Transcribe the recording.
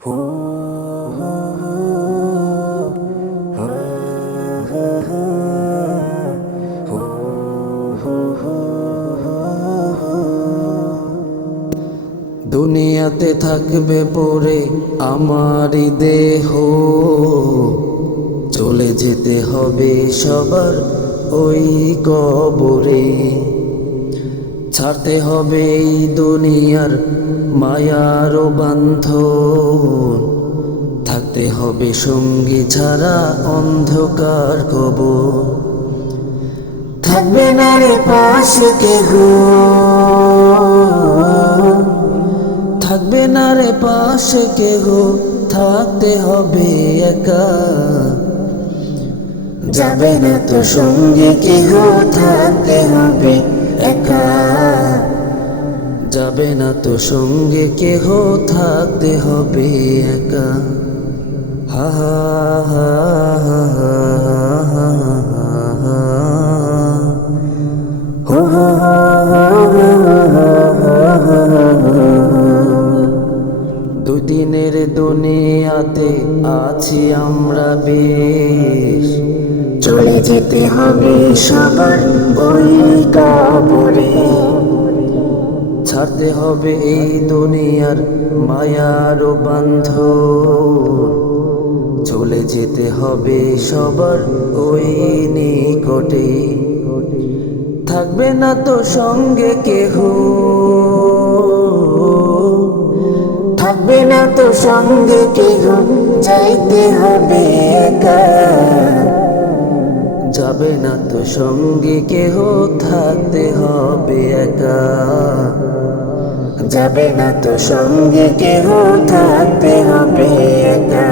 দুনিয়াতে থাকবে পরে আমারই দেহ। চলে যেতে হবে সবার ওই কবরে। ছাড়তে হবে এই দুনিয়ার মায়ার বান্ধন থাকতে হবে সঙ্গী ছাড়া অন্ধকার কব থাকবে না রে পাশে কেহ। থাকবে না রে পাশে কেহ। থাকতে হবে একা। যাবে না তো সঙ্গে কেহ। থাকতে হবে একা। যাবে না তো সঙ্গে কেহ থাকতে হবে একা হা হা হা হা হা দুদিনের দুনিয়াতে আছি আমরা বেশ চলে যেতে হবে সবার ওই ছাড়তে হবে এই দুনিয়ার মায়ার বান্ধ চলে যেতে হবে সবার ওই নিকটে। থাকবে না তো সঙ্গে কেহ। থাকবে না তো সঙ্গে কেহ, যাইতে হবে একা। যাবে না তো সঙ্গে কেহ, থাকতে হবে একা। যাবে না তো সঙ্গে কেহ থাকতে হবে একা।